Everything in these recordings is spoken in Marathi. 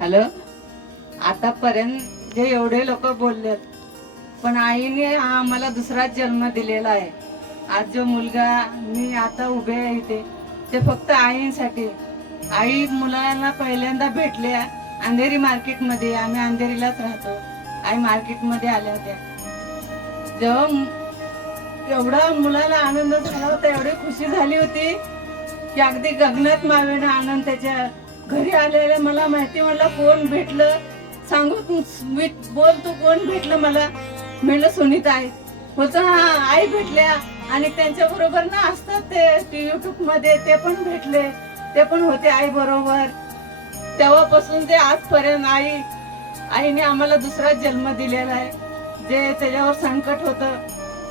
हॅलो? आतापर्यंत जे एवढे लोक बोललेत पण आईने हा आम्हाला दुसराच जन्म दिलेला आहे. आज जो मुलगा मी आता उभे आहे इथे ते फक्त आईंसाठी. आई मुलांना पहिल्यांदा भेटल्या अंधेरी मार्केटमध्ये. आम्ही अंधेरीलाच राहतो. आई मार्केटमध्ये आल्या होत्या. जेव्हा एवढा मुलाला आनंद झाला होता एवढी खुशी झाली होती की अगदी गगनात मावेनं आनंद त्याच्या घरी आलेलं मला माहिती मला कोण भेटलं? सांगू तू मी बोल तू कोण भेटलं मला? म्हणलं सुनीता आई. होतं हा आई भेटल्या. आणि त्यांच्या बरोबर ना असतात ते युट्यूबमध्ये ते पण भेटले. ते पण होते आई बरोबर. तेव्हापासून ते आजपर्यंत आई आईने आम्हाला दुसरा जन्म दिलेला आहे. जे त्याच्यावर संकट होतं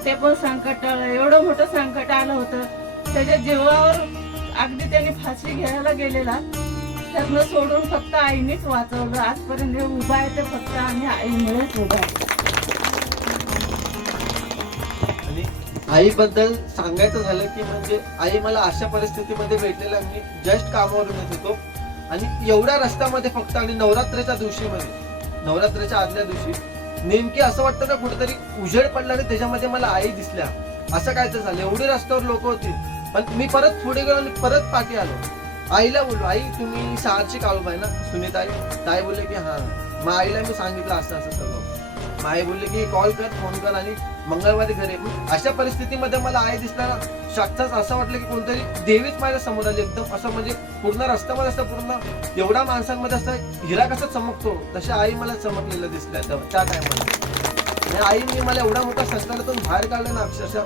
ते पण संकट एवढं मोठं संकट आलं होतं. त्याच्या जीवावर अगदी त्याने फाशी घ्यायला गेलेला. त्यातनं सोडून फक्त आईनेच वाचवलं. आजपर्यंत हे उभा आहे ते फक्त आम्ही आईमुळेच उभा आहे. आईबद्दल सांगायचं झालं की म्हणजे आई मला अशा परिस्थितीमध्ये भेटलेला मी जस्ट कामावरून येत होतो. आणि एवढ्या रस्त्यामध्ये फक्त आणि नवरात्रीच्या दिवशी मध्ये नवरात्रीच्या आदल्या दिवशी नेमकी असं वाटतं ना कुठेतरी उजेड पडला आणि त्याच्यामध्ये मला आई दिसल्या. असं काय तर झालं. एवढी रस्त्यावर लोक होती. पण मी परत पुढे गेलो आणि परत पाठी आलो. आईला बोललो आई तुम्ही शहरची काळू आहे ना? सुनीताई ताई बोलले की हा. मग आईला मी सांगितलं असं असं सगळं. मग आई बोलले की कॉल कर फोन कर आणि मंगळवारी घरी अशा परिस्थितीमध्ये मला आई दिसताना ना असं वाटलं की कोणतरी देवीच माझ्यासमोर आली. एकदम असं म्हणजे पूर्ण रस्त्यामध्ये असं पूर्ण एवढा माणसांमध्ये असं हिरा कसा चमकतो? तशी आई मला चमकलेलं दिसल्या त्या टायमाला आणि मी मला एवढा मोठा संकटातून बाहेर काढलं ना अक्षरशः.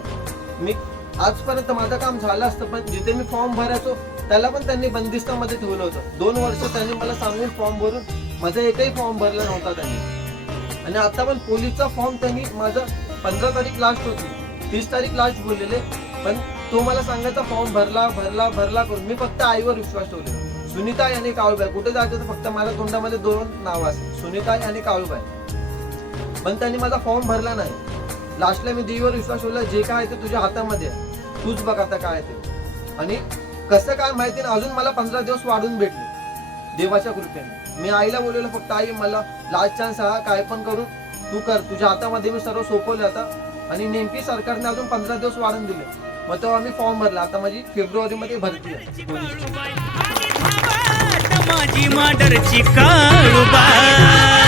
मी आजपर्यंत माझं काम झालं असतं पण जिथे मी फॉर्म भरायचो त्याला पण त्यांनी बंदिस्तामध्ये ठेवलं होतं. दोन वर्ष त्यांनी मला सांगून फॉर्म भरून माझा एकही फॉर्म भरला नव्हता त्यांनी. आणि आता पण पोलीसचा फॉर्म त्यांनी माझं पंधरा तारीख लास्ट होती. तीस तारीख लास्ट बोललेले पण तो मला सांगायचा फॉर्म भरला भरला भरला करून. मी फक्त आईवर विश्वास ठेवले सुनीता आणि काळूबाई कुठे जायचं तर फक्त माझ्या तोंडामध्ये दोन नाव असते सुनीता आणि काळूबाई पण त्यांनी माझा फॉर्म भरला नाही. लास्टला मी देवीवर विश्वास ठेवला जे काय ते तुझ्या हातामध्ये आहे. तूच बघ आता काय ते. आणि कसं काय माहिती ना अजून मला पंधरा दिवस वाढून भेटले. देवाच्या कृपेने. मी आईला बोलवलं फक्त आई मला लास्ट चान्स हा काय पण करून तू कर. तुझ्या हातामध्ये मी सर्व सोपवलं आता. आणि नेमकी सरकारने अजून पंधरा दिवस वाढून दिले. मग तेव्हा आम्ही फॉर्म भरला. आता माझी फेब्रुवारी मध्ये भरती आहे. माझी माडरची काळूबाई.